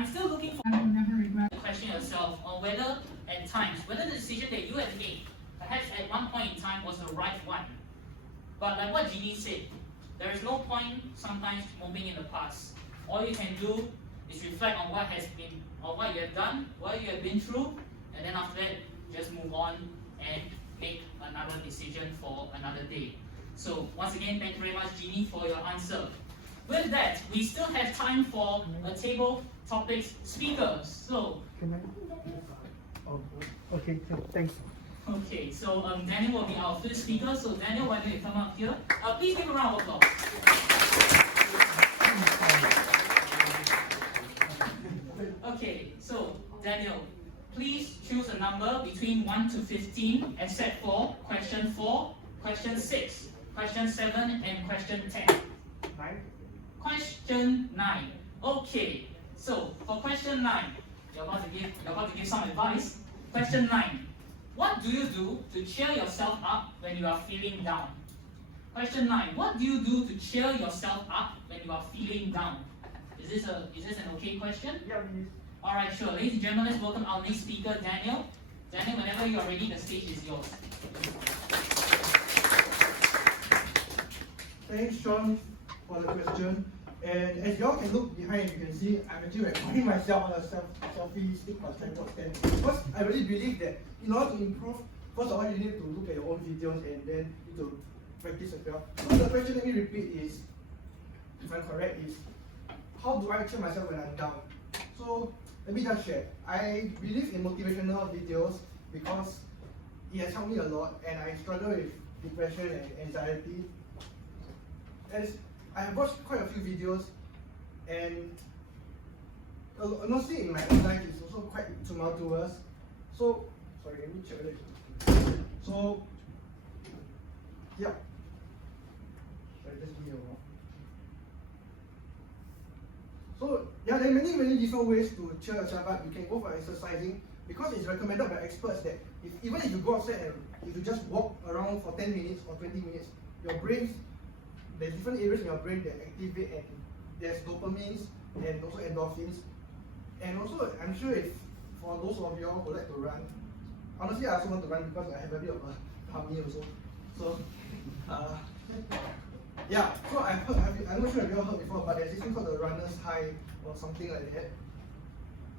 I'm still looking for question yourself on whether at times, whether the decision that you have made, perhaps at one point in time, was the right one. But like what Jeannie said, there is no point sometimes moving in the past. All you can do is reflect on what has been, or what you have done, what you have been through, and then after that, just move on and make another decision for another day. So once again, thank you very much, Jeannie, for your answer. With that, we still have time for a table topics speaker. So, can I? Oh, okay, thanks. Okay, so Daniel will be our first speaker. So Daniel, why don't you come up here? Please give a round of applause. Okay, so Daniel, please choose a number between 1 to 15, except for question 4, question 6, question 7, and question 10. 9. Question 9. Okay, so for question 9, you're about to give some advice. Question 9. What do you do to cheer yourself up when you are feeling down? Question 9. What do you do to cheer yourself up when you are feeling down? Is this an okay question? Yeah, please. Alright, sure. Ladies and gentlemen, let's welcome our next speaker, Daniel. Daniel, whenever you are ready, the stage is yours. Thanks, Sean, for the question. And as you all can look behind, you can see I'm actually recording myself on a selfie stick or tripod stand. Because I really believe that in order to improve, first of all, you need to look at your own videos and then you need to practice as well. So the question, let me repeat, is, if I'm correct, is how do I cheer myself when I'm down? So let me just share. I believe in motivational videos because it has helped me a lot, and I struggle with depression and anxiety. As I have watched quite a few videos, and honestly in my own life it's also quite tumultuous. So, sorry, let me check whether it's so, yeah. Sorry, just give me a moment. So, yeah, there are many different ways to cheer yourself up. You can go for exercising, because it's recommended by experts that even if you go outside and if you just walk around for 10 minutes or 20 minutes, your brains, there's different areas in your brain that activate, and there's dopamines and also endorphins. And also, I'm sure if for those of you who like to run, honestly I also want to run because I have a bit of a tummy also. So, yeah, so I'm not sure if you all heard before, but there's this thing called the runner's high or something like that.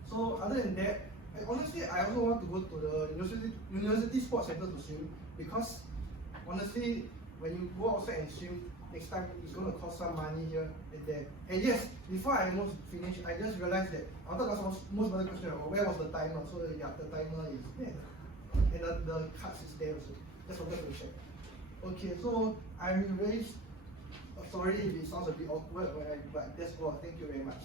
So other than that, honestly I also want to go to the university sports center to swim, because honestly when you go outside and swim, next time it's going to cost some money here and there. And yes, before I almost finish, I just realized that I thought that was most other question, where was the timer? So yeah, the timer is there. And the cards is there also. Just forgot to check. Okay, so I'm very sorry if it sounds a bit awkward, but that's all. Thank you very much.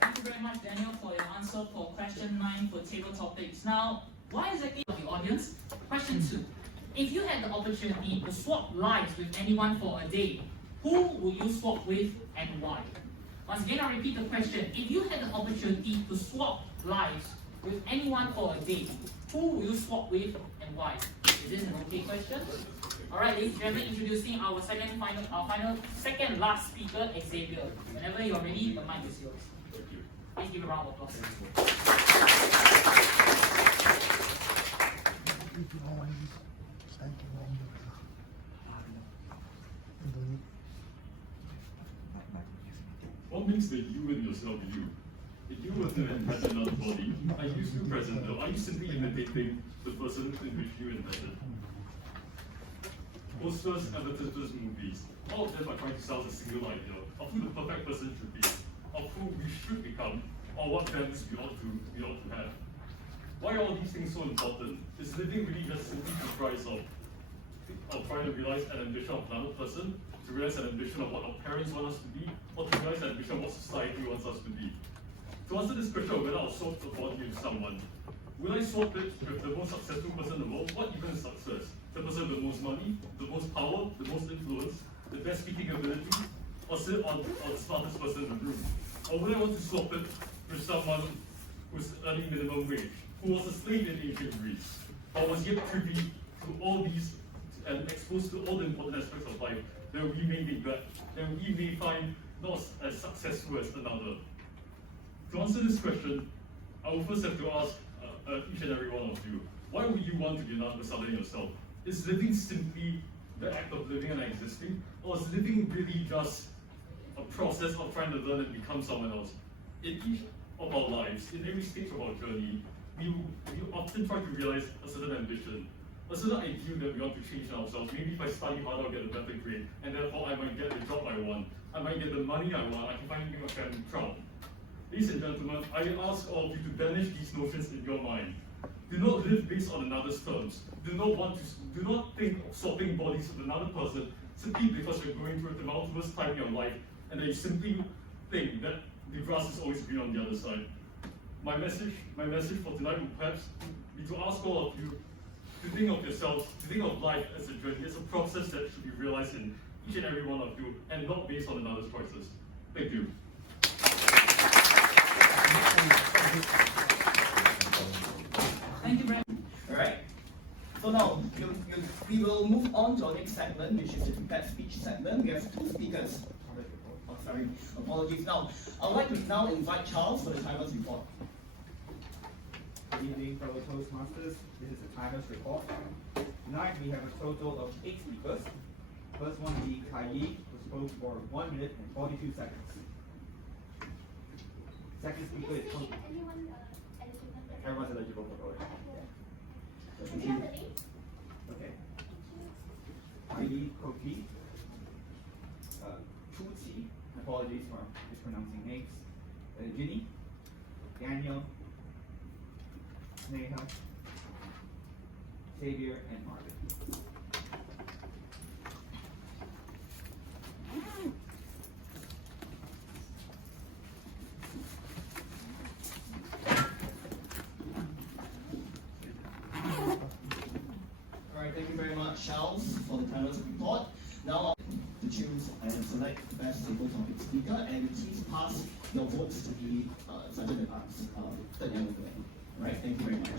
Thank you very much, Daniel, for your answer for question 9 for table topics. Now, why exactly the audience? Question 2. If you had the opportunity to swap lives with anyone for a day, who would you swap with and why? Once again, I'll repeat the question. If you had the opportunity to swap lives with anyone for a day, who will you swap with and why? Is this an okay question? Alright, ladies and gentlemen, introducing our second last speaker, Xavier. Whenever you're ready, the mic is yours. Please give a round of applause. What makes the you and yourself you? If you were to imagine another body, are you still present though? Are you simply imitating the person in which you invented? Posters, advertisements, movies, all of them are trying to sell a single idea of who the perfect person should be, of who we should become, or what values we ought to have. Why are all these things so important? Is living really just simply comprised of trying to realize an ambition of another person, to realize an ambition of what our parents want us to be, or to realize an ambition of what society wants us to be? To answer this question of whether I'll swap the body with someone, will I swap it with the most successful person in the world? What even is success? The person with the most money, the most power, the most influence, the best speaking ability, or sit on the smartest person in the room? Or would I want to swap it with someone who's earning minimum wage, who was a slave in ancient Greece, but was yet privy to all these and exposed to all the important aspects of life that we may neglect, that we may find not as successful as another. To answer this question, I will first have to ask each and every one of you, why would you want to be another than yourself? Is living simply the act of living and existing, or is living really just a process of trying to learn and become someone else? In each of our lives, in every stage of our journey, we often try to realize a certain ambition, a certain ideal that we want to change in ourselves. Maybe if I study harder, I'll get a better grade, and therefore I might get the job I want, I might get the money I want, I can finally make my family proud. Ladies and gentlemen, I ask all of you to banish these notions in your mind. Do not live based on another's terms. Do not think of swapping bodies with another person simply because you're going through a tumultuous time in your life and that you simply think that the grass is always green on the other side. My message for tonight will perhaps be to ask all of you to think of yourselves, to think of life as a journey, as a process that should be realized in each and every one of you and not based on another's choices. Thank you. Thank you very much. Alright, so now we will move on to our next segment, which is the prepared speech segment. We have two speakers. Oh, sorry, apologies. Now, I would like to now invite Charles for the timer's report. Good evening, fellow Toastmasters. This is the timer's report. Tonight we have a total of 8 speakers. First one will be Kai Yi, who spoke for 1 minute and 42 seconds. Second speaker is everyone's eligible for voting. Okay. Heidi Koki, Chu Qi, apologies for mispronouncing names. Ginny, Daniel, Sneha, Xavier, and Marvin. Alright, thank you very much, Charles, for the timer's report. Now, to choose and select the best single topic speaker, and please pass your votes to the Sergeant Advance, third young man. Alright, thank you very much. So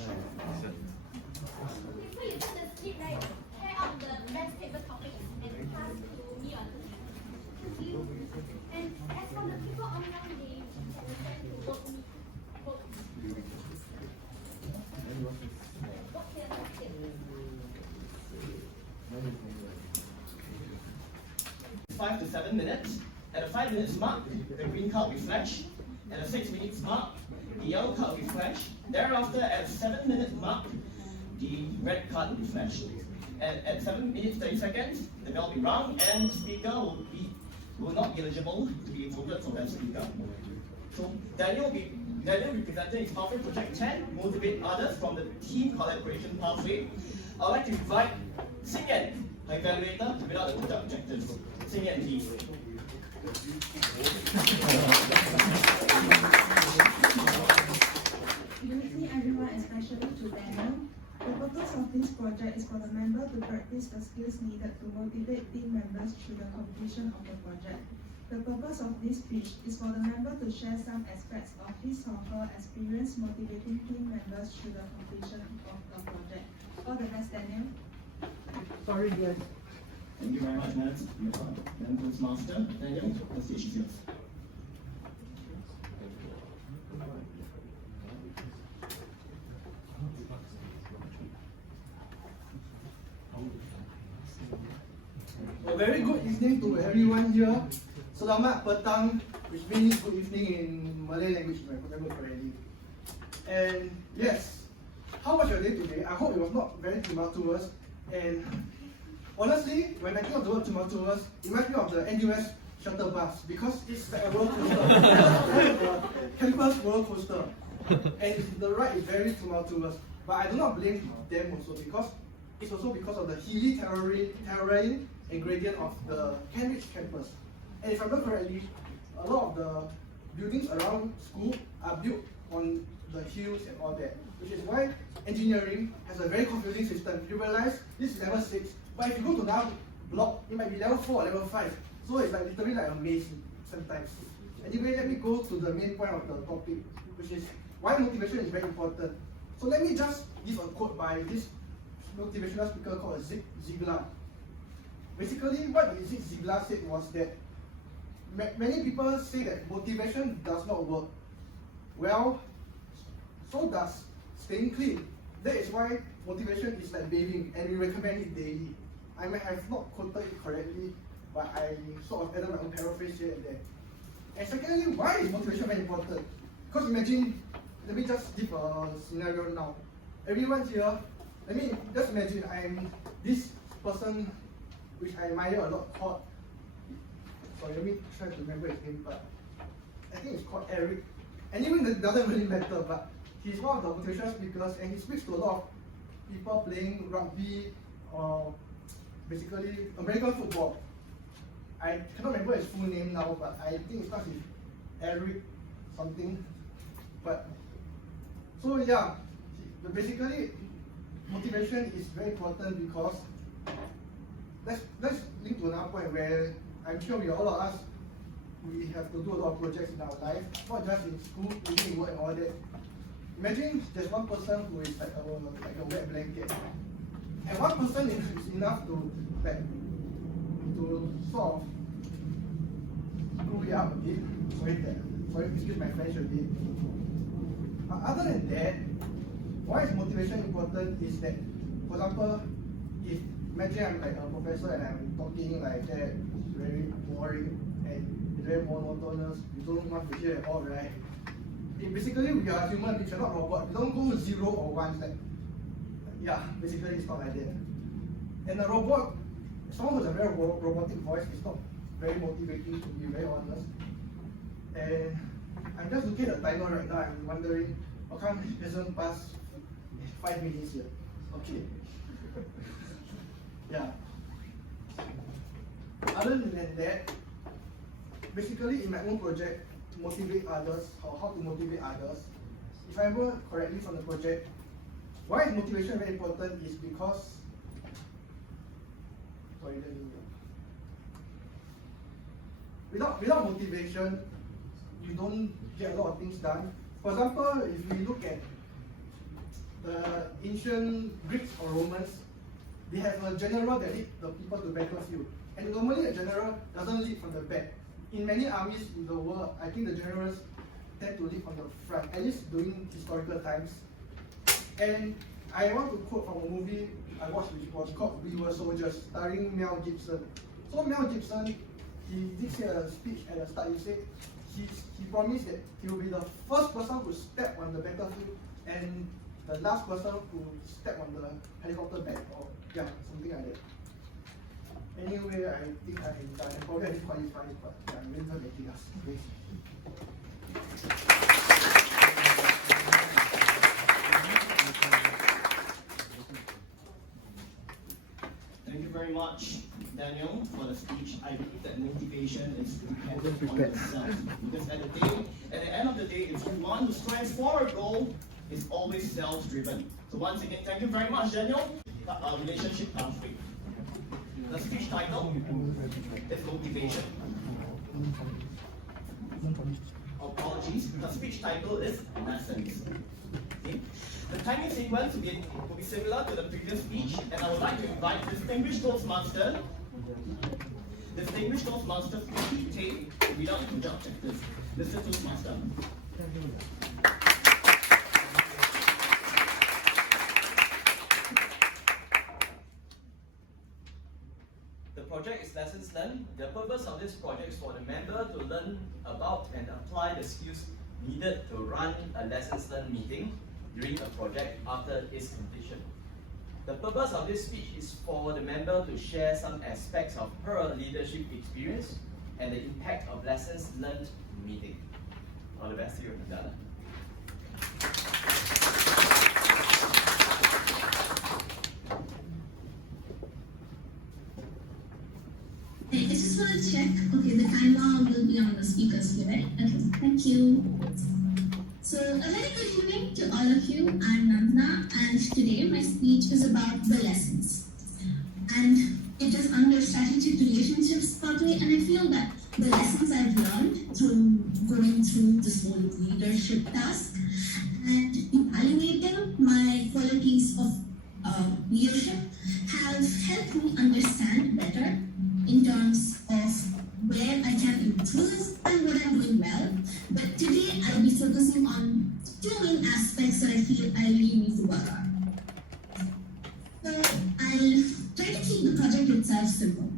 you turn the script, right? Tear out the best paper topics and pass to me or to you. And as for the people online, they can to vote me. Vote. Okay, that's it. 5 to 7 minutes. At the 5 minutes mark, the green card will flash. At the 6 minutes mark, the yellow card will flash. Thereafter, at 7 minute mark, the red card will flash. And at 7 minutes 30 seconds, the bell will be rung, and the speaker will not be eligible to be voted for best speaker. So Daniel will present his powerful project 10, motivate others from the team collaboration pathway. I'd like to invite Xing Yan, her evaluator, to read out the project objectives. Xing Yan, please. Good evening, everyone, especially to Daniel. The purpose of this project is for the member to practice the skills needed to motivate team members through the completion of the project. The purpose of this speech is for the member to share some aspects of his or her experience motivating team members through the completion of the project. All the best, Daniel. Sorry, guys. Thank you very much, Matt. Then Toastmaster, Daniel, the stage is yours. A very good evening to everyone here. Selamat petang, which means good evening in Malay language, if I remember correctly. And yes, how was your day today? I hope it was not very tumultuous. And honestly, when I think of the word tumultuous, it reminds me of the NUS shuttle bus because it's like a roller coaster, campus roller coaster. And the ride is very tumultuous. But I do not blame them also because it's also because of the hilly terrain and gradient of the Cambridge campus. And if I remember correctly, a lot of the buildings around school are built on the hills and all that, which is why engineering has a very confusing system. You realize this is level 6, but if you go to another block, it might be level 4 or level 5. So it's like literally like a maze sometimes. Anyway, let me go to the main point of the topic, which is why motivation is very important. So let me just give a quote by this motivational speaker called Zig Ziglar. basically what Ziegler said was that many people say that motivation does not work. Well, so does staying clean. That is why motivation is like bathing, and we recommend it daily. I may have not quoted it correctly, but I sort of added my own paraphrase here and there. And secondly, why is motivation very important? Because imagine, let me just give a scenario now. Everyone here, let me just imagine I'm this person which I admire a lot called, sorry, let me try to remember his name, but I think it's called Eric. Anyway, that doesn't really matter, but he's one of the motivational speakers and he speaks to a lot of people playing rugby or basically American football. I cannot remember his full name now, but I think it starts with Eric something. But so yeah, basically motivation is very important because let's link to another point where I'm sure all of us, we have to do a lot of projects in our life, not just in school, even in work and all that. Imagine there's one person who is like a wet blanket, and one person is enough to sort of screw it up a bit. Sorry, excuse my French a bit. Other than that, why is motivation important is that, for example, if imagine I'm like a professor and I'm talking like that, it's very boring and it's very monotonous, you don't want to hear at all, right? Basically, we are human, we are not robots. We don't go 0 or 1. Like, yeah, basically it's not like that. And a robot, someone with a very robotic voice is not very motivating, to be very honest. And I'm just looking at the timer right now. I'm wondering how come it hasn't passed 5 minutes yet. Okay. Yeah. Other than that, basically in my own project, motivate others, or how to motivate others. If I remember correctly from the project, why is motivation very important is because, sorry, without motivation, you don't get a lot of things done. For example, if we look at the ancient Greeks or Romans, they have a general that lead the people to battlefield. And normally a general doesn't lead from the back. In many armies in the world, I think the generals tend to lead from the front, at least during historical times. And I want to quote from a movie I watched which was called We Were Soldiers, starring Mel Gibson. So Mel Gibson, he did say a speech at the start. He said he promised that he will be the first person who step on the battlefield and the last person who step on the helicopter back, or yeah, something like that. Anyway, I think I'm done. Probably I didn't qualify, but yeah, I'm really not making us. Thank you very much, Daniel, for the speech. I believe that motivation is dependent on yourself. Because at the end of the day, if you want to strive for a goal, it's always self-driven. So once again, thank you very much, Daniel. Relationship conflict. The speech title is motivation. Apologies. The speech title is lessons. Okay. The timing sequence will be similar to the previous speech, and I would like to invite distinguished Toastmaster, please take without interjections. Mr. Toastmaster. The project is lessons learned. The purpose of this project is for the member to learn about and apply the skills needed to run a lessons learned meeting during a project after its completion. The purpose of this speech is for the member to share some aspects of her leadership experience and the impact of lessons learned meeting. All the best to you, Mandala. I just want to check. Okay, the timer will be on the speakers here, right? Okay, thank you. So, a very good evening to all of you. I'm Nandana, and today my speech is about the lessons. And it is under strategic relationships pathway, and I feel that the lessons I've learned through going through this whole leadership task and evaluating my qualities of leadership have helped me understand better in terms of where I can improve and what I'm doing well. But today I'll be focusing on two main aspects that I feel I really need to work on. So I'll try to keep the project itself simple.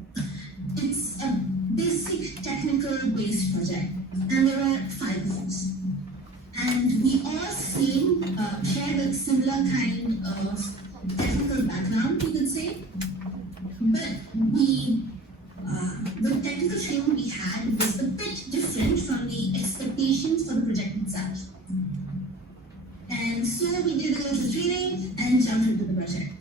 It's a basic technical based project, and there are 5 of us. And we all share a similar kind of technical background, you could say. But the technical training we had was a bit different from the expectations for the project itself. And so we did a little training and jumped into the project.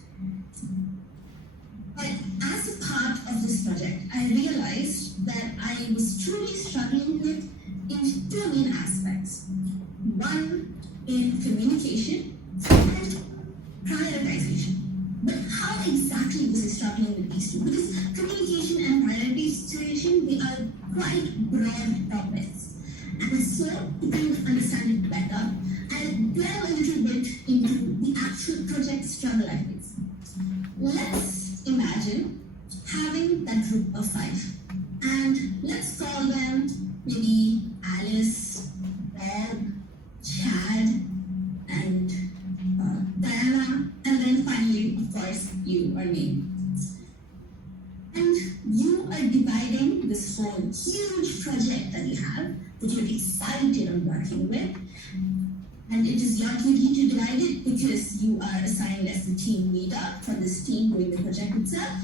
But as a part of this project, I realized that I was truly struggling with in 2 main aspects. One in communication and prioritization. But how exactly was I struggling with these 2? Because communication and prioritization, they are quite broad topics. And so, to kind of understand it better, I'll delve a little bit into the actual project struggle I face. Let's imagine having that group of 5. And let's call them maybe Alice, Bob, Chad, and Diana, and then finally, of course, you or me. And you are dividing this whole huge project that you have, that you're excited on working with, and it is your duty to divide it because you are assigned as the team leader for this team doing the project itself.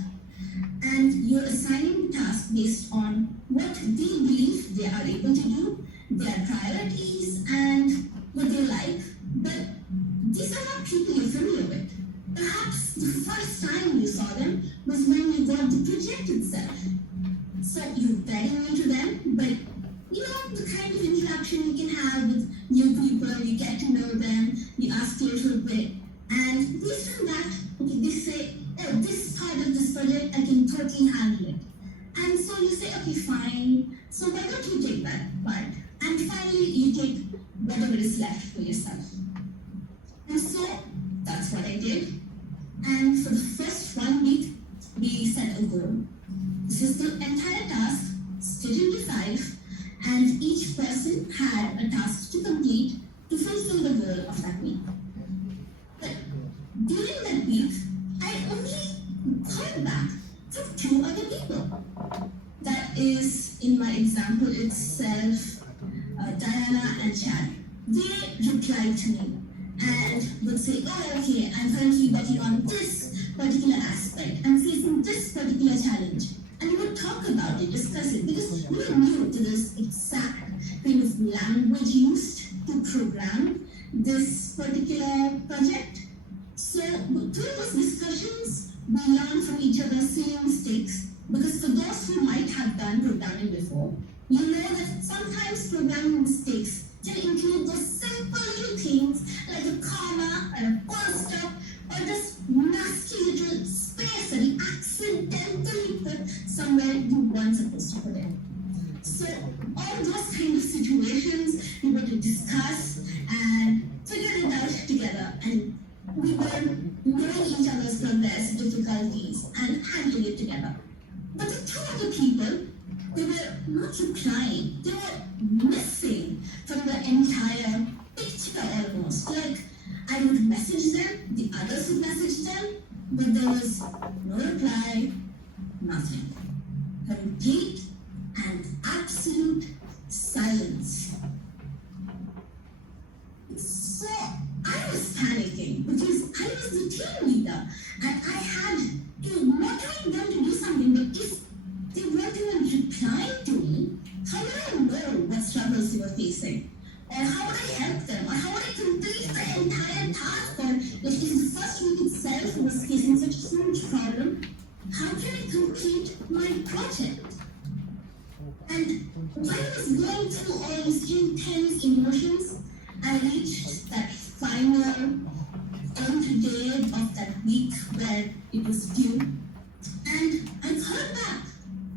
And you're assigning the task based on what they believe they are able to do, their priorities, and what they like. But these are not people you're familiar with. Perhaps the first time you saw them was when you got the project itself. So you're getting into them, but you know the kind of interaction you can have with new people, you get to know them, you ask a little bit, and based on that, they say, oh, this part of this project, I can totally handle it. And so you say, okay, fine, so why don't you take that part? And finally, you take whatever is left for yourself. And so, that's what I did. And for the first 1 week, we set a goal. This is the entire task, split into 5, and each person had a task to complete to fulfill the goal of that week. But during that week, I only heard back from 2 other people. That is, in my example itself, Diana and Chad. They replied to me and would say, oh, okay, I'm currently working on this particular aspect. I'm facing this particular challenge. And we would talk about it, discuss it, because we were new to this exact kind of language used to program this particular project. So through those discussions, we learn from each other's same mistakes. Because for those who might have done programming before, you know that sometimes programming mistakes can include those simple little things like a comma or a full stop or this nasty little space that you accidentally put somewhere you weren't supposed to put it. So all those kind of situations we were to discuss and figure it out together, and we were knowing each other's progress, difficulties, and handling it together. But the 2 other people, they were not replying. They were missing from the entire picture almost. Like, I would message them, the others would message them, but there was no reply, nothing. Complete and absolute silence. So I was panicking because I was the team leader and I had to motivate them to do something, but if they weren't even replying to me, how would I know what struggles they were facing? Or how would I help them? Or how would I complete the entire task? Or if the first week itself was facing such a huge problem, how can I complete my project? And while I was going through all these intense emotions, I reached that final end day of that week where it was due. And I heard back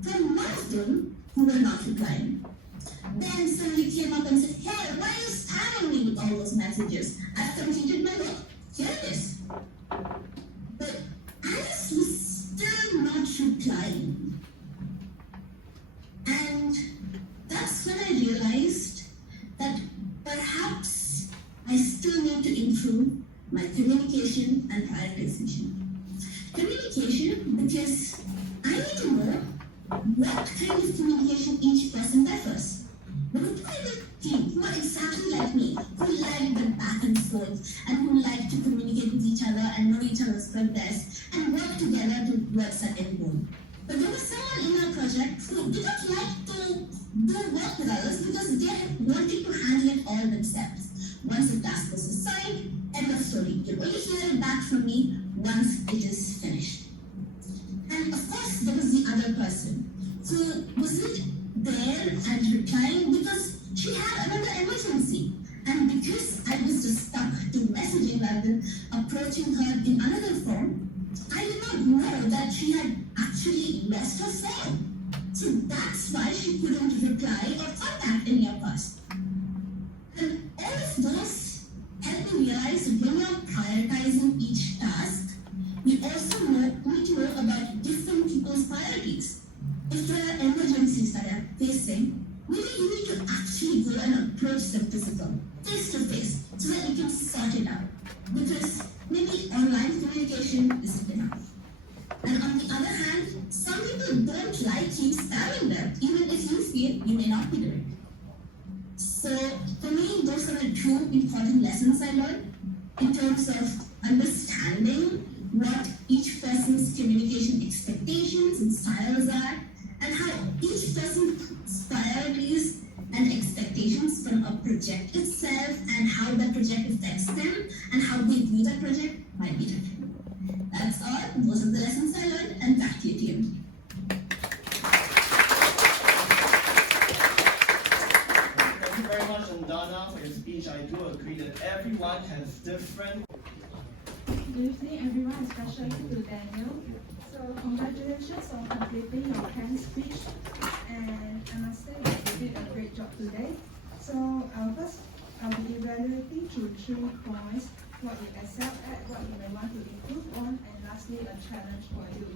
from one of them who were not replying. Then somebody came up and said, hey, why are you spamming me with all those messages? I've completed my work. Here it is. But But Alice was still not replying. And that's when I realized that perhaps I still need to improve my communication and prioritization. Communication, because I need to know what kind of communication each person prefers. The people in the team who are exactly like me, who like the back and forth, and who like to communicate with each other and know each other's progress and work together towards an end goal. But there was someone in our project who didn't like to do work with others because they wanted to handle it all themselves. Once the task was assigned, end of story. You only hear it back from me once it is finished. And of course, there was the other person who wasn't there and replying because she had another emergency. And because I was just stuck to messaging rather than approaching her in another form, I did not know that she had actually lost her phone. So that's why she couldn't reply or contact any of us. And all of those helped me realize that when you're prioritizing each task, you also need to know about different people's priorities. If there are emergencies that are facing, maybe you need to actually go and approach them face to face, so that you can sort it out. Because maybe online communication isn't enough. And on the other hand, some people don't like you spamming them, even if you feel you may not be doing it. So for me, those are the two important lessons I learned in terms of understanding what each person's communication expectations and styles are, and how each person's priorities and expectations from a project itself and how that project affects them and how they view that project might be different. That's all. Those are the lessons I learned, and back to you, team. Thank you very much, Donna, for your speech. I do agree that everyone has different. Good evening, everyone, especially to Daniel. So congratulations on completing your 10th speech, and I must say that you did a great job today. So first, I'll be evaluating through 3 points: what you excel at, what you may want to improve on, and lastly, a challenge for you.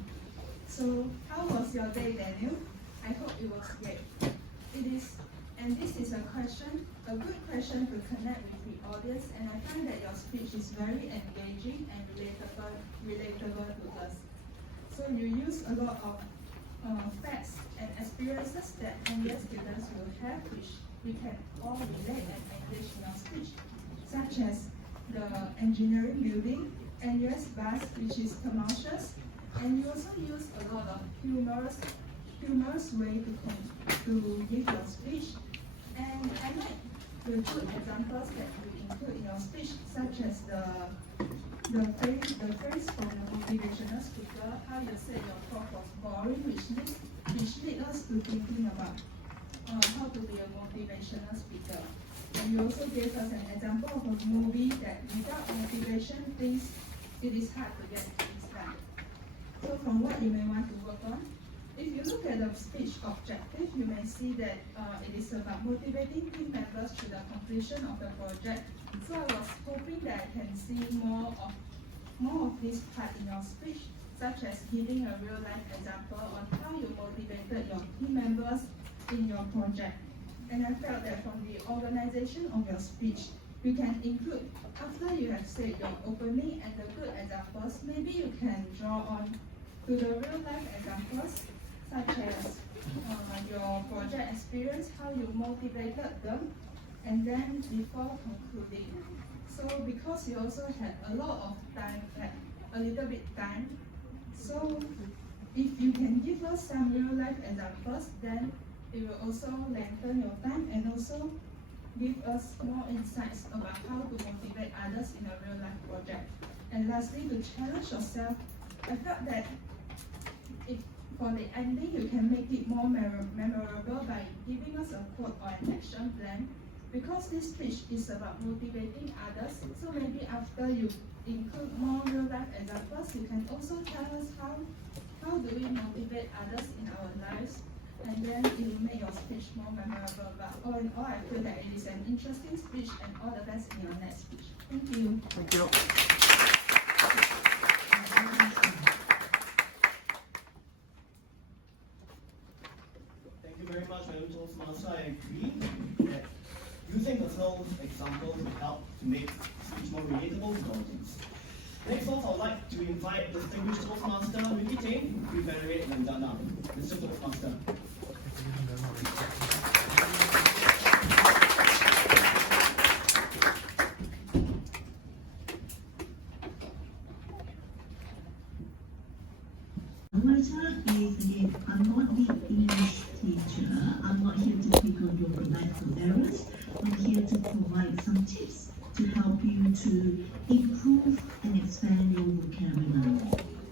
So how was your day, Daniel? I hope it was great. It is, and this is a good question to connect with the audience, and I find that your speech is very engaging and relatable to us. So you use a lot of facts and experiences that NUS students will have, which we can all relate and engage in our speech, such as the engineering building, NUS bus, which is commercials, and you also use a lot of humorous way to give your speech. And I like the good examples that you include in your speech, such as the phrase from the motivational speaker, how you said your talk was boring, which lead us to thinking about how to be a motivational speaker. And you also gave us an example of a movie that without motivation, it is hard to get things done. So from what you may want to work on, if you look at the speech objective, you may see that it is about motivating team members to the completion of the project. So I was hoping that I can see more of this part in your speech, such as giving a real-life example on how you motivated your team members in your project. And I felt that from the organization of your speech, you can include, after you have said your opening and the good examples, maybe you can draw on to the real-life examples, such as your project experience, how you motivated them, and then before concluding. So because you also had a lot of time, like a little bit time, so if you can give us some real-life examples, then it will also lengthen your time and also give us more insights about how to motivate others in a real-life project. And lastly, to challenge yourself, I felt that if for the ending, you can make it more memorable by giving us a quote or an action plan. Because this speech is about motivating others, so maybe after you include more real-life examples, you can also tell us how do we motivate others in our lives, and then it will make your speech more memorable. But all in all, I feel that it is an interesting speech, and all the best in your next speech. Thank you. Thank you. Toastmaster, I agree that using personal examples will help to make speech more relatable to the audience. Next off, I'd like to invite distinguished Toastmaster Ricky Ting to evaluate Mandana. Mr. Toastmaster. My turn is again, I'm not the English teacher. I'm not here to pick on your grammatical errors. I'm here to provide some tips to help you to improve and expand your vocabulary.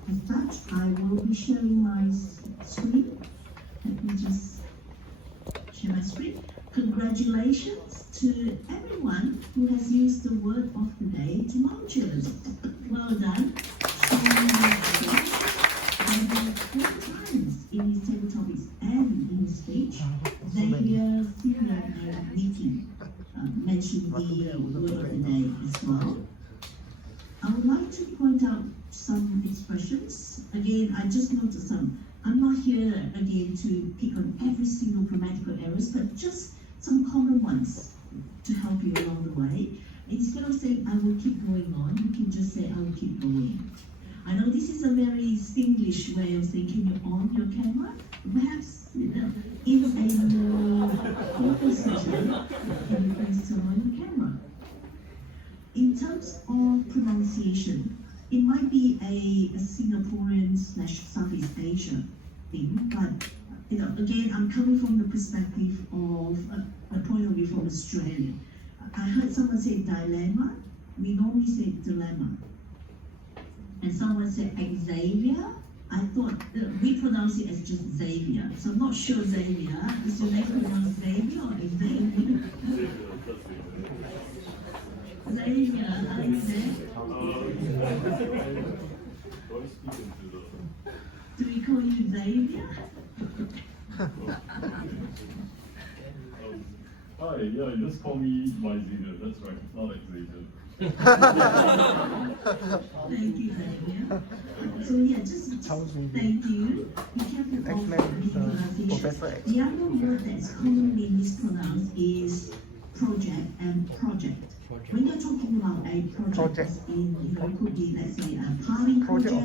As such, I will be sharing my screen. Let me just share my screen. Congratulations to everyone who has used the word of the day, tumultuous. Well done. Four times in his table topics and in his speech, Xavier Nikki mentioned the word of the day as well. I would like to point out some expressions. Again, I just noted some. I'm not here again to pick on every single grammatical errors, but just some common ones to help you along the way. Instead of saying I will keep going on, you can just say I will keep going. I know this is a very Singlish way of saying, can you on your camera? Perhaps, in a more formal situation, can you please turn on your camera? In terms of pronunciation, it might be a Singaporean / Southeast Asia thing, but again, I'm coming from the perspective of a point of view from Australia. I heard someone say dilemma. We normally say dilemma. And someone said Xavier. I thought we pronounce it as just Xavier. So I'm not sure Xavier. Is your name pronounced Xavier or Xavier? Xavier, are you there? Do we call you Xavier? Hi, yeah, just call me my Xavier. That's right, not Xavier. Thank you, Xavier. So yeah, just thank you. Be careful of the pronunciation. The other word that's commonly mispronounced is project and project. When you're talking about a project, it could be, let's say, a party project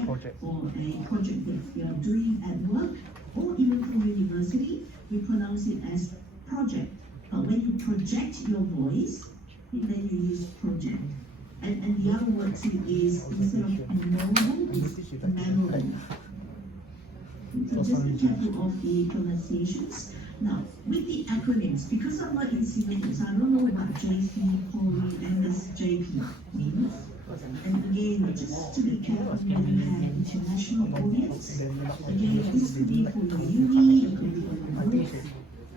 or a project that you're doing at work, or even for university, we pronounce it as project. But when you project your voice, then you use project. And the other word too is, instead of memorable, it's memorable. So just be careful of the pronunciations. Now, with the acronyms, because I'm not in Singapore, so I don't know what JC, Poly, MS, JP means. And again, just to be careful when you have international audience. Again, this could be for your uni, it could be for your work.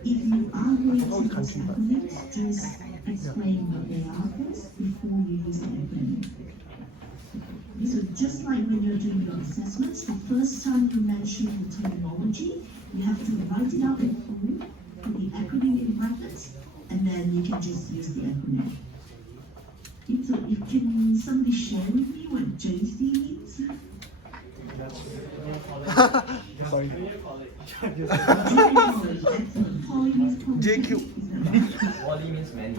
If you are going to use acronyms, just explain what they are first before you use the acronym. So just like when you're doing your assessments, the first time you mention the terminology, you have to write it out in full, put the acronym in brackets, and then you can just use the acronym. So can somebody share with me what JC means? Sorry. JQ. Wally means many.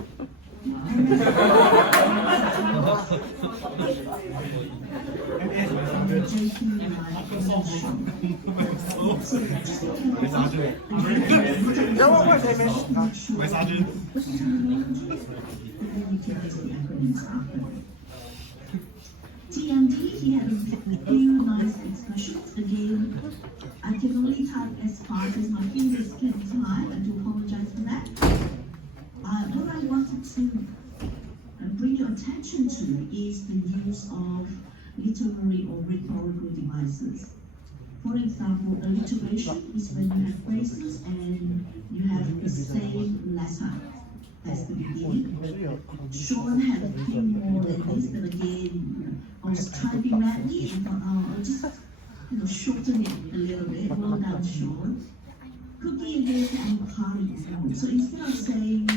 TMD, he had a few nice expressions. Again, I can only type as fast as my fingers can type. I do apologize for that. What I wanted to bring your attention to is the use of literary or rhetorical devices. For example, alliteration is when you have phrases and you have the same letter as the beginning. Sean had a few more than this, but again, I was typing rapidly and thought, I'll just shorten it a little bit. Well done, Sean. Cookie again and party as well. So instead of saying,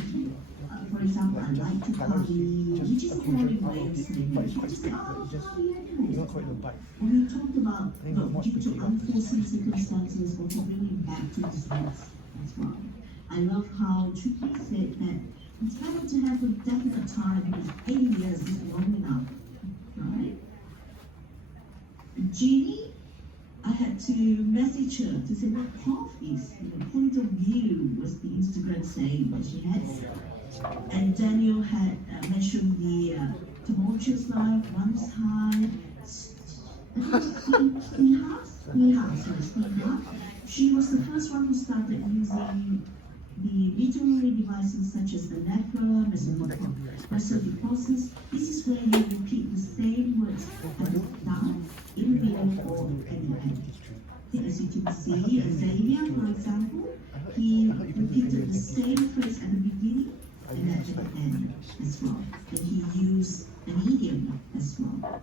for example, I like to party, which is a foreign way of saying it, you just say, party anyway. And we talked about due to unforeseen circumstances or to bring it back to business as well. I love how Tricky said that it's better to have a definite time because 80 years is long enough, right? Jeannie, I had to message her to say what half is, point of view was the Instagram saying that she had. And Daniel had mentioned the tumultuous life, one's high, She was the first one who started using the literary devices such as the letter, mesodeposis. This is where you repeat the same words at the start, in the middle, or at the end. As you can see, Xavier, for example, he repeated the same phrase at the beginning and at the end as well. And he used an idiom as well.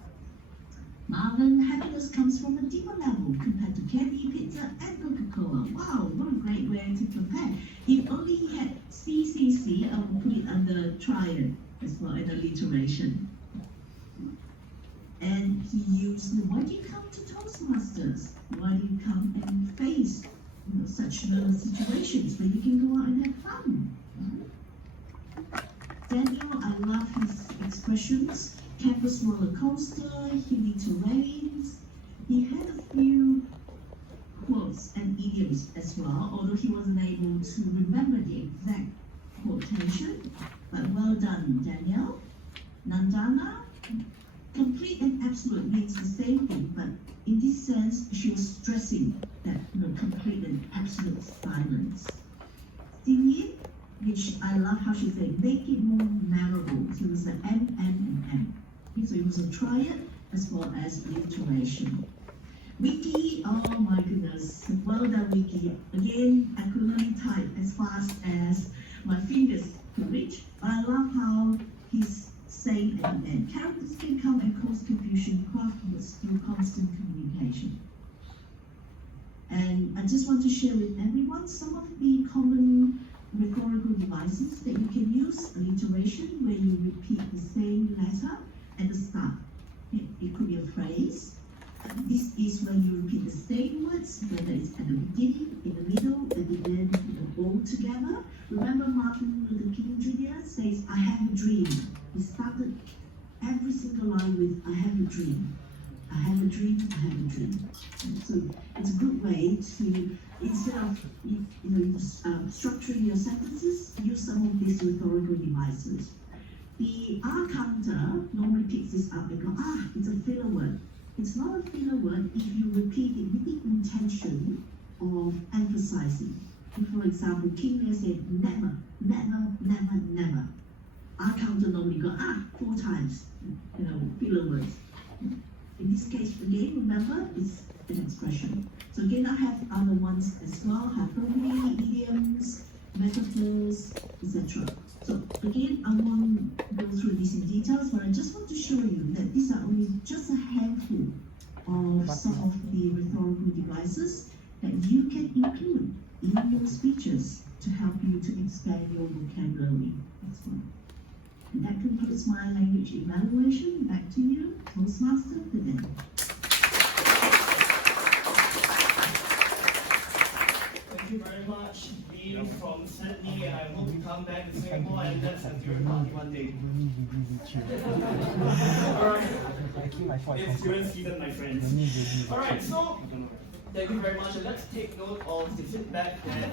Marvin, happiness comes from a deeper level compared to candy, pizza, and Coca-Cola. Wow, what a great way to compare. If only he had CCC, I would put it under triad as well in alliteration. And he used, why do you come to Toastmasters? Why do you come and face such situations where you can go out and have fun? Daniel, I love his expressions. Campus roller coaster, hilly terrains. He had a few quotes and idioms as well, although he wasn't able to remember the exact quotation. But well done, Daniel. Nandana, complete and absolute means the same thing, but in this sense, she was stressing that complete and absolute silence. Singing, which I love how she said, make it more memorable. So it was an M, and M. So it was a triad as well as alliteration. Wiki, oh my goodness, well done Wiki. Again, I could only type as fast as my fingers could reach, but I love how he's saying at the end, characters can come and cause confusion, craftworks through constant communication. And I just want to share with everyone some of the common rhetorical devices that you can use. Alliteration, where you repeat the same letter at the start. It could be a phrase. This is when you repeat the same words, whether it's at the beginning, in the middle, at the end, all together. Remember Martin Luther King Jr. says, I have a dream. He started every single line with, I have a dream. I have a dream, I have a dream. And so it's a good way to, instead of structuring your sentences, use some of these rhetorical devices. The R counter normally picks this up and go, it's a filler word. It's not a filler word if you repeat it with the intention of emphasizing. For example, King Lear said, never, never, never, never. R counter normally go, 4 times, filler words. In this case, again, remember, it's an expression. So again, I have other ones as well, hyperbole, idioms, metaphors, etc. So again, I won't go through this in details, but I just want to show you that these are only just a handful of some of the rhetorical devices that you can include in your speeches to help you to expand your vocabulary as well. And that concludes my language evaluation. Back to you, Toastmaster Vivek. Thank you very much, Dean from Sydney, and I hope you come back to Singapore and let's have your party one day. Alright, it's student season, my friends. Alright, so thank you very much, and let's take note of the feedback that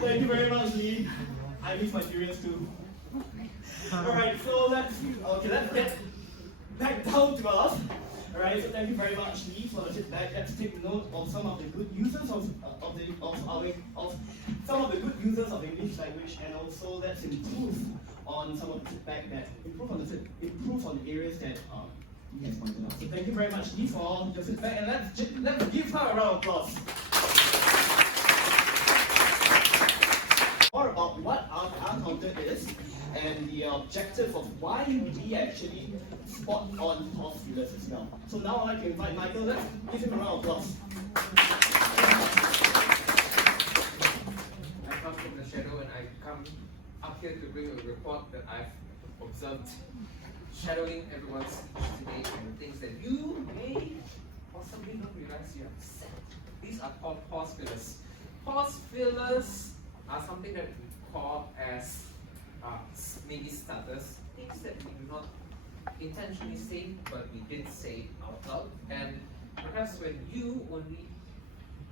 thank you very much, Lee. I miss my students too. Alright, so let's get back down to us. Alright, so thank you very much, Lee, for the feedback. Let's take note of some of the good users of some of the good users of English language, and also let's improve on some of the feedback that improve on the areas that you guys pointed out. So thank you very much, Lee, for your feedback, and let's give her a round of applause. More about what our content is and the objective of why we actually spot on top students as well. So now I'd like to invite Michael. Let's give him a round of applause. I come from the shadow and I come up here to bring a report that I've observed shadowing everyone's speech today and the things that you may possibly not realize you have said. These are called pause fillers. Pause fillers are something that we call as maybe starters, things that we do not intentionally say, but we did say out loud. And perhaps when you only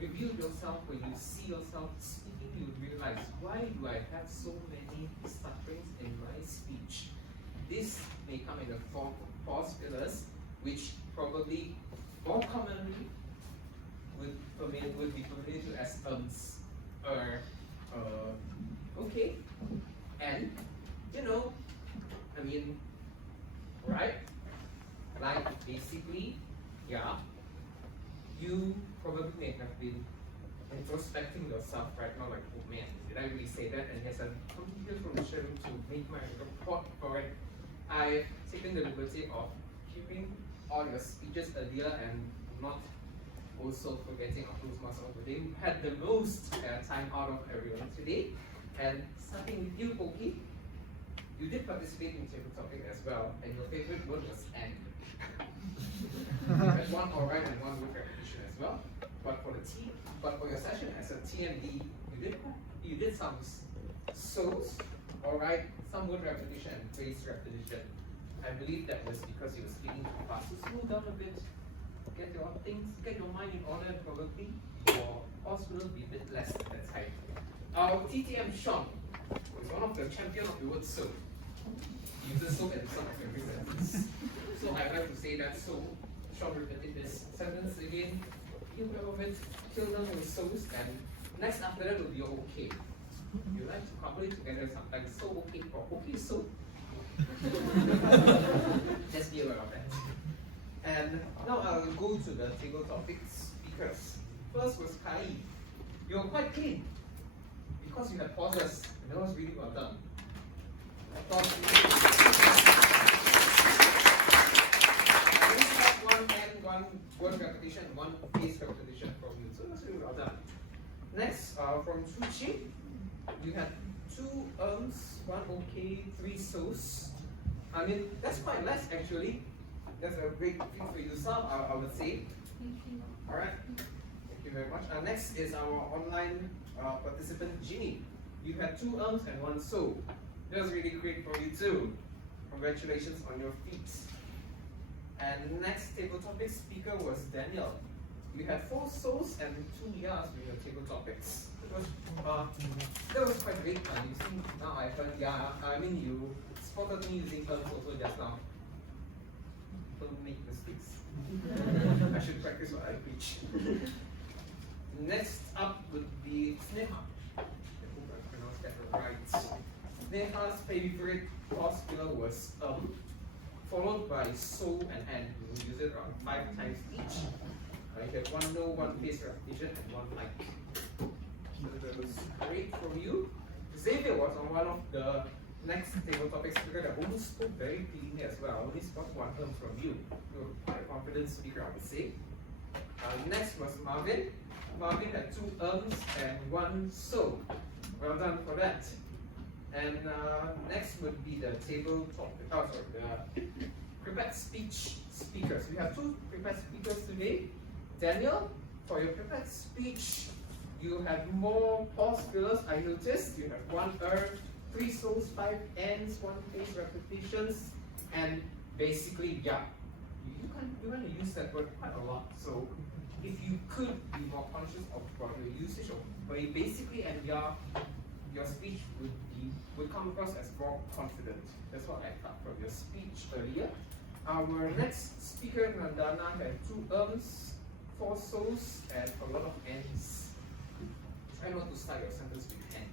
review yourself, when you see yourself speaking, you realize, why do I have so many stutterings in my speech? This may come in the form of pause fillers, which probably more commonly would be familiar to as okay, and I mean, right? Like basically, yeah, you probably may have been introspecting yourself right now, like, oh man, did I really say that? And yes, I'm completely permission to make my report for it. I've taken the liberty of keeping all your speeches earlier and not also forgetting our Toastmasters of the day. We had the most time out of everyone today. And starting with you, Koki, you did participate in table topic as well, and your favorite word was "and." You had one alright and one word repetition as well. But for your session as a TMD, you did some so's, alright, some word repetition and phrase repetition. I believe that was because you were speaking too fast. So slow down a bit, get your mind in order, probably your pause will be a bit less at that time. Our TTM Sean was one of the champion of the word so. He uses so in some of every sentence. So I'd like to say that so. Sean repeated this sentence again. Kill them with so's, and next after that will be okay. You like to couple it together sometimes. So okay or okay so. Just be aware of that. And now I'll go to the table topics speakers. First was Kai. You were quite clean because you had pauses, and that was really well done. Applause to you. I only have one and one word repetition and one phrase repetition from you, so that's really well done. Next, from Chuchi, you had 2 one okay, 3 so's. I mean, that's quite less actually. That's a great thing for yourself, I would say. Thank you. Alright, thank you very much. Next is our online participant, Ginny. You had 2 and 1 so. That was really great for you too. Congratulations on your feat. And the next table topic speaker was Daniel. You had 4 so's and 2 yas with your table topics. That was quite great. You see, now I heard yeah. I mean, you spotted me using terms also just now. Don't make mistakes. I should practice what I preach. Next up would be Sneha. I hope I pronounced that right. Sneha's favorite pause filler was followed by so and. We use it around 5 times each. You have 1 no, 1 face repetition, and 1 like. So that was great from you. Xavier was on one of the next table topic speaker that almost spoke very cleanly as well. I only spot 1 term from you. You were quite a confident speaker, I would say. Next was Marvin. Marvin had 2 and 1 so. Well done for that. And next would be the table topic. The prepared speech speakers. We have 2 prepared speakers today. Daniel, for your prepared speech, you have more pause fillers. I noticed you have 1 3 so's, 5 ends, 1 phrase repetitions, and basically yeah. You want to use that word quite a lot. So if you could be more conscious of your usage of basically and yeah, your speech would come across as more confident. That's what I thought from your speech earlier. Our next speaker, Nandana, had 2 4 so's, and a lot of ends. Try not to start your sentence with and.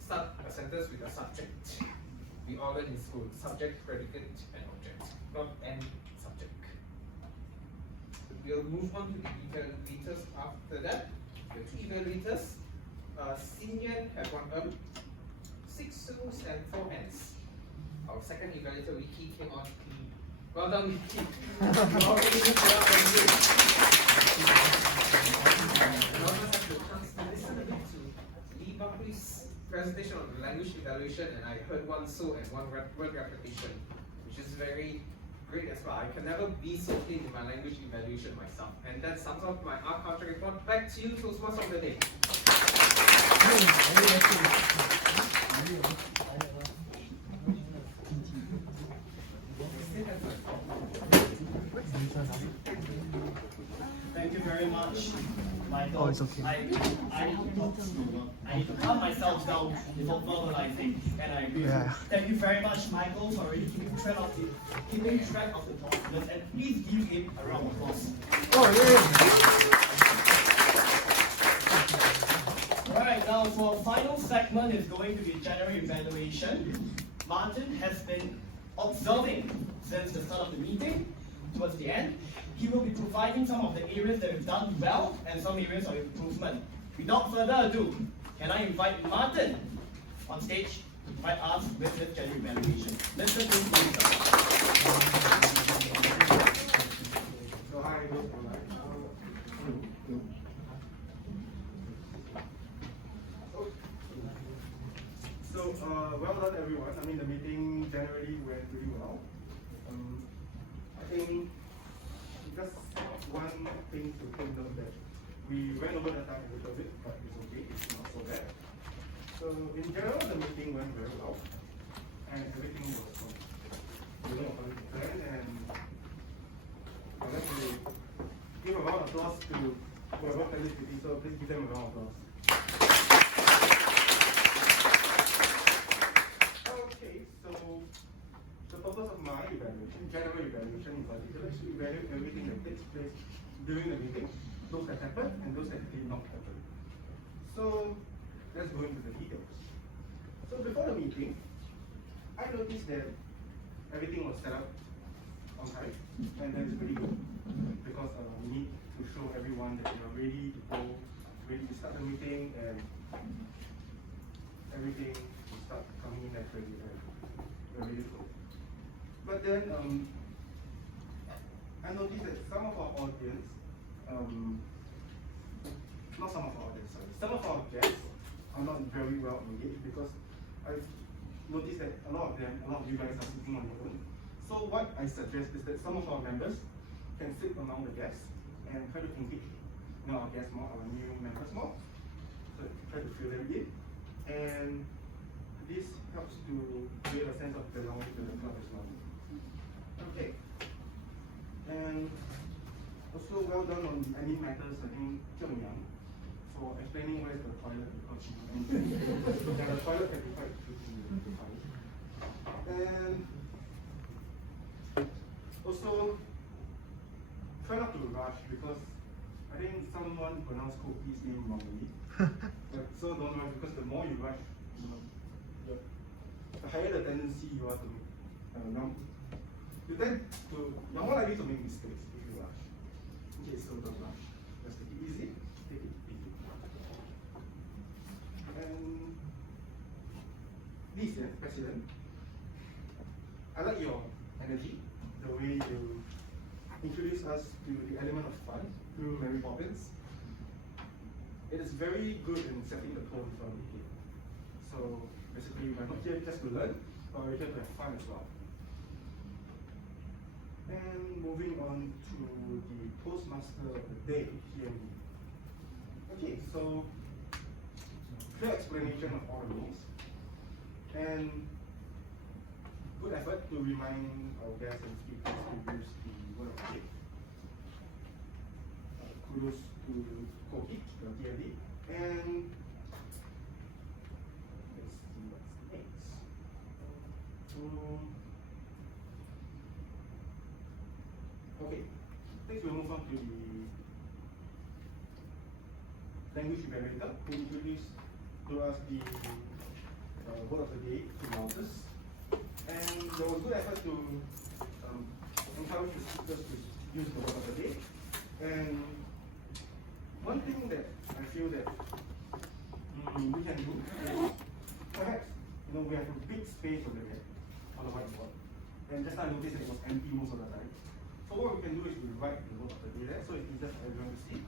Start a sentence with a subject. We all learn in school, subject, predicate, and object, not and subject. We'll move on to the evaluators after that. The 2 evaluators. Senior had 1 6 so's and 4 ends. Our second evaluator, Vicky, came out clean. Well done, Vicky. You already did well on you. You also have the chance to listen a bit to Lee Buckley's presentation on the language evaluation, and I heard 1 so and 1 word repetition, which is very great as well. I can never be so clean in my language evaluation myself. And that sums up my art culture report. Back to you, Toastmasters of the day. Thank you very much, Michael. Oh, it's okay. I need to calm myself down before verbalizing, and I agree. Yeah. Thank you very much, Michael, for already keeping track of the documents, and please give him a round of applause. Oh, yeah. Alright, now for our final segment is going to be general evaluation. Martin has been observing since the start of the meeting towards the end. He will be providing some of the areas that we've done well and some areas of improvement. Without further ado, can I invite Martin on stage to provide us with this general evaluation. Mr. Please. So hi, well done everyone. I mean the meeting generally went really well. I think just one thing to take note that we went over the time a little bit, but it's okay, it's not so bad. So in general the meeting went very well and everything was according to plan, and I'd like to give a round of applause to whoever played this meeting, so please give them a round of applause. Okay, so the purpose of my evaluation, general evaluation in particular, is to evaluate everything that takes place during the meeting, those that happened and those that did not happen. So let's go into the details. So before the meeting, I noticed that everything was set up on time, and that is pretty good because we need to show everyone that we are ready to go, ready to start the meeting, and everything will start coming in naturally, and we're ready to go. But then I noticed that some of our audience, not some of our audience, sorry, some of our guests are not very well engaged because I've noticed that a lot of you guys are sitting on your own. So what I suggest is that some of our members can sit among the guests and try to engage our guests more, our new members more. So try to fill them in. And this helps to create a sense of belonging to the club as well. Okay. And also well done on the admin matters, I think, Zheng Yang, for explaining where's the toilet because the toilet can be quite tricky. And also try not to rush because I think someone pronounced Kopi's name wrongly. But so don't rush because the more you rush, the higher the tendency you are to you're more likely to make mistakes if you rush. Okay, so don't rush. Just take it easy. Take it easy. And this, President, I like your energy, the way you introduce us to the element of fun through Mary Poppins. It is very good in setting the tone for the meeting. So basically, we're not here just to learn, but we're here to have fun as well. And moving on to the Toastmaster of the Day, TMD. Okay, so clear explanation of all the rules, and good effort to remind our guests and speakers to use the word of the day. Kudos to Koki, the TMD, and let's see what's next. Okay, next we'll move on to the language evaluator who introduced to us the word of the day to Malthus. And there was good effort to encourage the speakers to use the word of the day. And one thing that I feel that we can do is perhaps we have a big space over there on the whiteboard. And just now I noticed that it was empty most of the time. So what we can do is we write the word of the day there, so it's easier for everyone to see.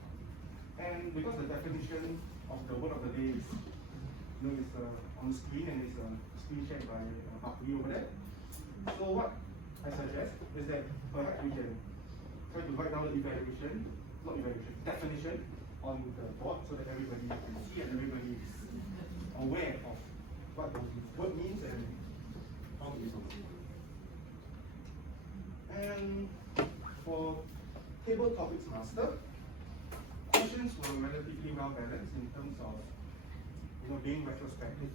And because the definition of the word of the day is, is on the screen and it's screen shared by Mark over there. So what I suggest is that perhaps we can try to write down the definition on the board so that everybody can see and everybody is aware of what the word means and how it is used. And for table topics master, questions were relatively well balanced in terms of being retrospective.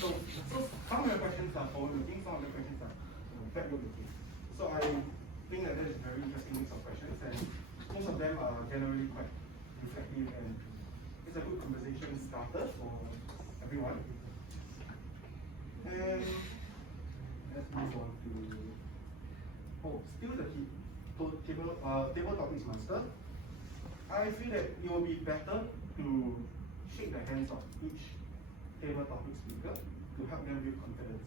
So some of the questions are forward-looking, some of the questions are backward-looking. So I think that is a very interesting mix of questions, and most of them are generally quite reflective, and it's a good conversation starter for everyone. And let's move on to still the table topics master. I feel that it will be better to shake the hands of each table topic speaker to help them build confidence,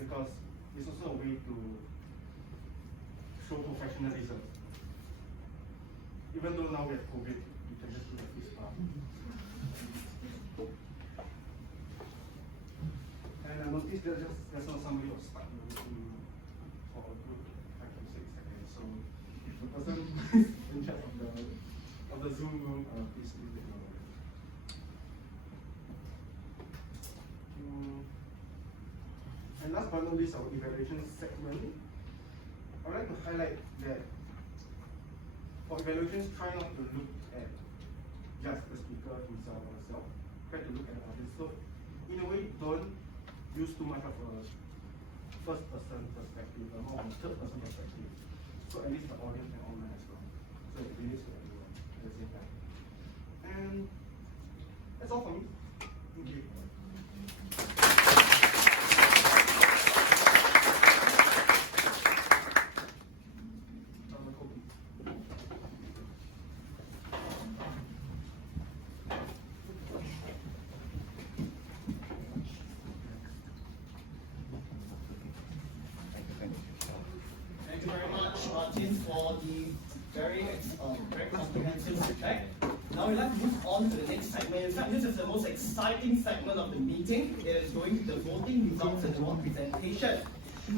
because it's also a way to show professionalism. Even though now we have COVID, we can just do like this part. And I noticed that just now somebody was stuck in the meeting for a good 5 to 6 seconds. So if the person in charge of the Zoom room, please leave it alone. And last but not least, our evaluation segment. I would like to highlight that for evaluations, try not to look at just the speaker himself or herself. Try to look at the audience. So in a way, don't use too much of a first person perspective, or more of a third person perspective. So at least the audience can online as well. So it relates to everyone at the same time. And that's all for me. Thank you. Thank you very much, Martin, for the very comprehensive feedback. Now we'd like to move on to the next segment. In fact, this is the most exciting segment of the meeting. It is going to the voting results and award presentation.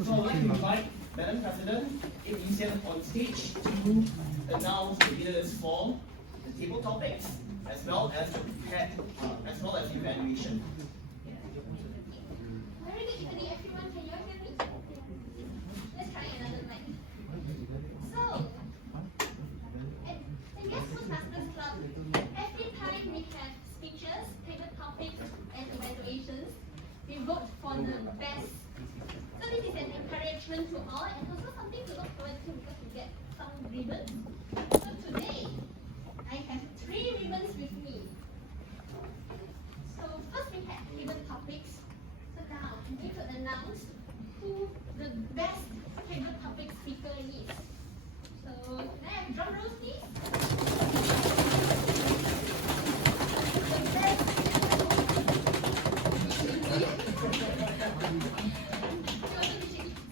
So I'd like to invite Madam President Ip on stage to announce the winners for the table topics as well as the evaluation. Very good evening, everyone. Can you all hear me? Let's try another mic. So, at the Toastmasters Club, every time we have speeches, table topics, and evaluations, we vote for the best. So this is an encouragement to all, and also something to look forward to because we get some ribbons. So today, I have 3 ribbons with me. So first we have table topics. So now we could announce who the best table topic speaker is. So can I have drum rolls, please? The best.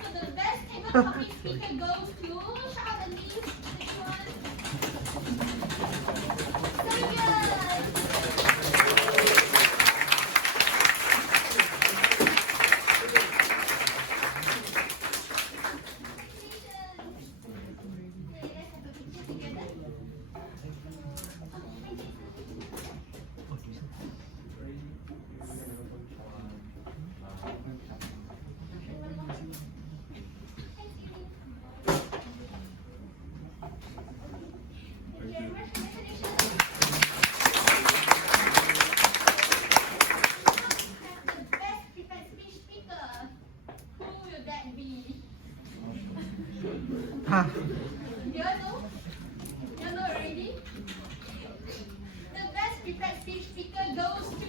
So the best table topic speaker goes to, shout out the names, next one. You all know? You all know already? The best prepared speech speaker goes to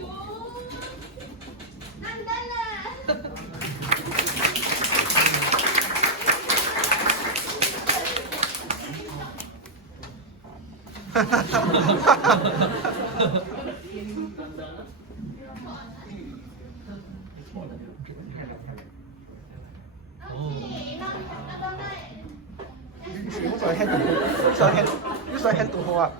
Nandana. Okay, now we have Nandana. Use your hand to hold up.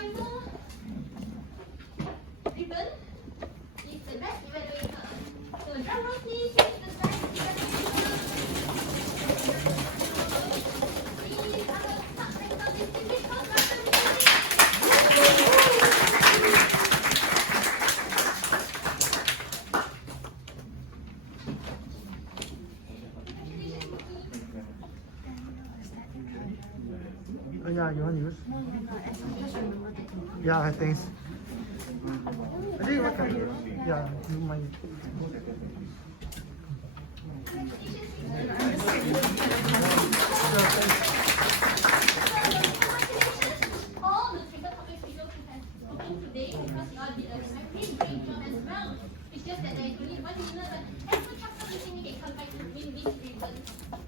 final ribbon is the best evaluator. So drum roll please, who is the best evaluator? Please, our top ranker distinguished Toastmasters. Yeah, you want to use? Yeah, thanks. I think what can yeah, you might. All the trigger topics people who have spoken today because you all did a great job as well. It's just that there is only one winner, but every chapter meeting we can come back to win this ribbon.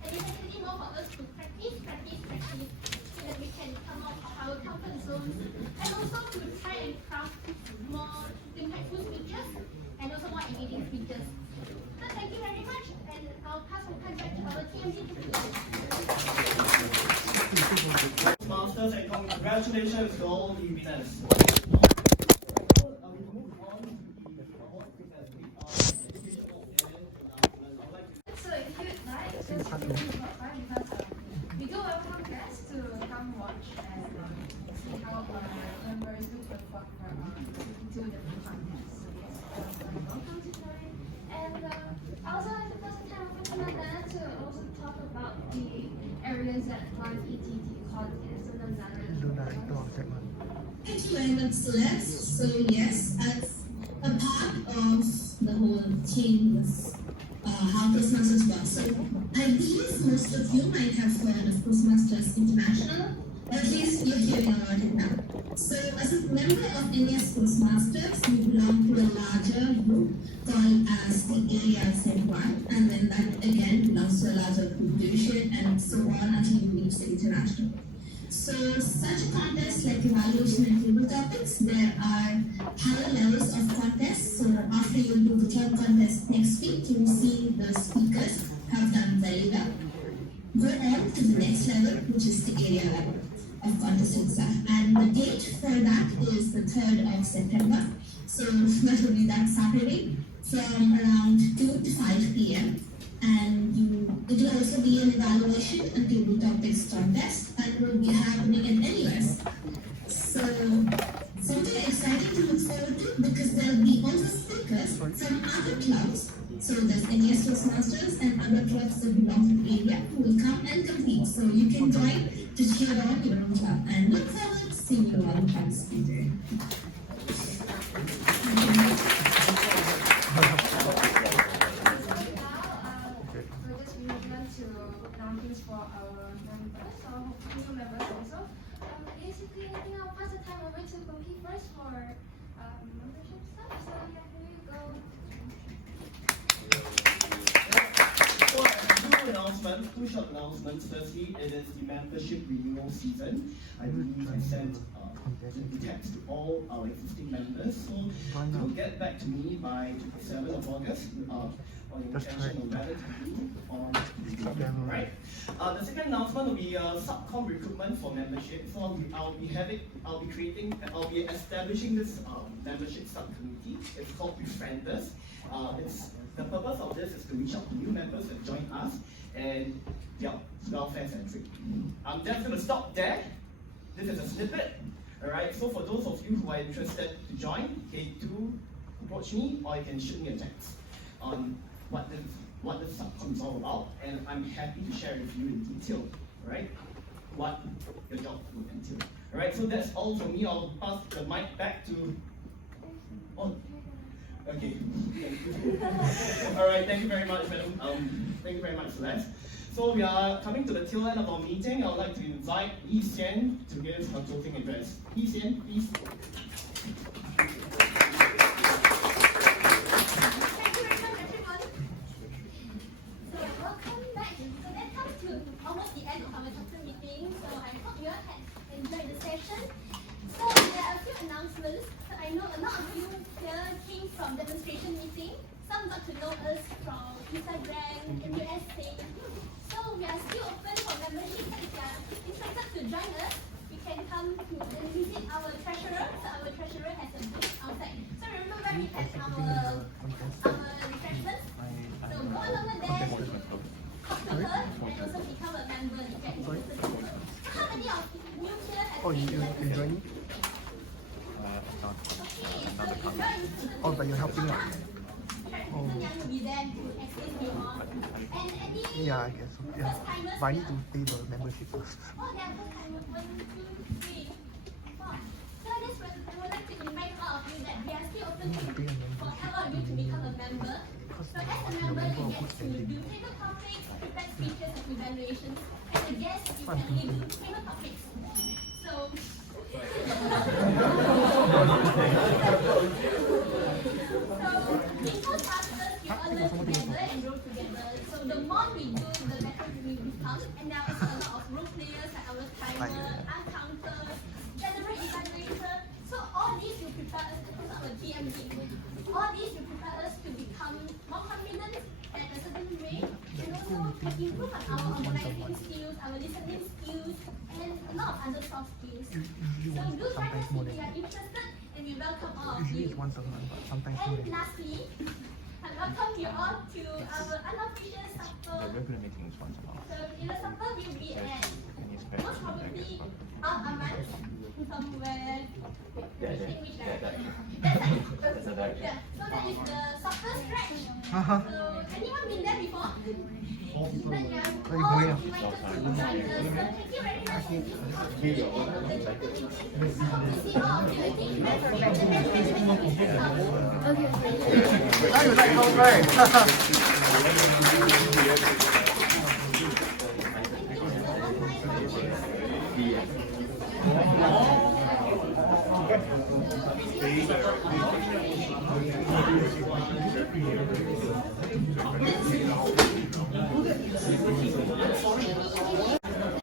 And it's actually more for us to practice, so that we can come out of our comfort zones and also to try and craft more impactful speeches and also more engaging speeches. So thank you very much, and I'll pass the time back to our TMC to close. Masters, and congratulations to all the winners. So if you'd like, just give me about time because we do welcome guests to come watch and see how our members do perform for to the contest. So yes, welcome to join. And I also like to pass the time over to Nana to also talk about the areas that one ETT contest. So Nana. Thank you very much, Celeste. So yes, as a part of the whole team, how Toastmasters works. So I believe most of you might have heard of Toastmasters International, or at least you're hearing about it now. So as a member of NUS Toastmasters, we belong to a larger group called as the Area Z1, and then that again belongs to a larger group division and so on until you reach the international. So such a contest like evaluation and table topics, there are higher levels of contests. So after you do the third contest next week, you will see the speakers have done very well. Go on to the next level, which is the area level of contest itself. And the date for that is the 3rd of September. So that will be that Saturday from around 2 to 5 p.m. And it will also be an evaluation and table topics contest, and will be happening in NUS. So something exciting to look forward to, because there will be also speakers from other clubs. So there's NUS Toastmasters and other clubs that belong to the area who will come and compete. So you can join to cheer on your own club, and look forward to seeing you all participating. To announcements for our members, or hopefully for members also. Basically, I think I'll pass the time over to Punky first for membership stuff. So yeah, here you go. Two short announcements. Firstly, it is the membership renewal season. I believe I sent the text to all our existing members. So do get back to me by 7th of August. On intention of whether to do on right. The second announcement will be subcom recruitment for membership. So I'll be establishing this membership subcommittee. It's called Befrienders. The purpose of this is to reach out to new members and join us, and welfare centric. I'm just going to stop there. This is a snippet. Alright, so for those of you who are interested to join, okay, do approach me, or you can shoot me a text on what this subcom is all about, and I'm happy to share with you in detail, right, what your job will entail. Alright, so that's all from me. I'll pass the mic back to... Oh, okay. Alright, thank you very much, madam. Thank you very much, Celeste. So we are coming to the tail end of our meeting. I would like to invite Yi Xian to give her closing address. Yi Xian, please. Almost the end of our chapter meeting, so I hope you all had enjoyed the session. So there are a few announcements. So I know a lot of you here came from demonstration meeting. Some got to know us from Instagram, NUS thing. So we are still open for membership. If you are interested to join us, you can come come to visit our treasurer. So our treasurer has a booth outside. So remember when we had our refreshments? So go along with there, talk to her, and also become a member if you're interested. So how many of you here have been to like you joining? Oh, but you're helping out. Oh. Will be there to assist you all. And any Yeah, I guess so. Yeah. first timers But I need here? to pay the membership first. Oh, there are first timers. 1, 2, 3, 4. So I just would like to remind all of you that we are still open for all of you to become a member. So as a member, you get to do table topics, prepare speeches and evaluations. As a guest, you can only do table topics. So in Toastmasters, you all learn together and grow together. So the more we do, the better we become. And there are also a lot of role players like our timer, our counters, general evaluator. So all these will prepare us, because our GMG, all these will prepare us to become more confident at a certain way, and also improve on our organizing skills, our listening skills, and a lot of other soft skills. So do try us if you are interested, and we welcome all of Usually you. it's once a month, but sometimes more And than lastly, I welcome you all to our unofficial supper. regular meetings once a month. So in the supper will be at most probably a month somewhere. That's side. Yeah. So that is the supper stretch. So anyone been there before? Then you are all invited to join us. So thank you very much. I hope to see all of you again. Ah, you like house, right?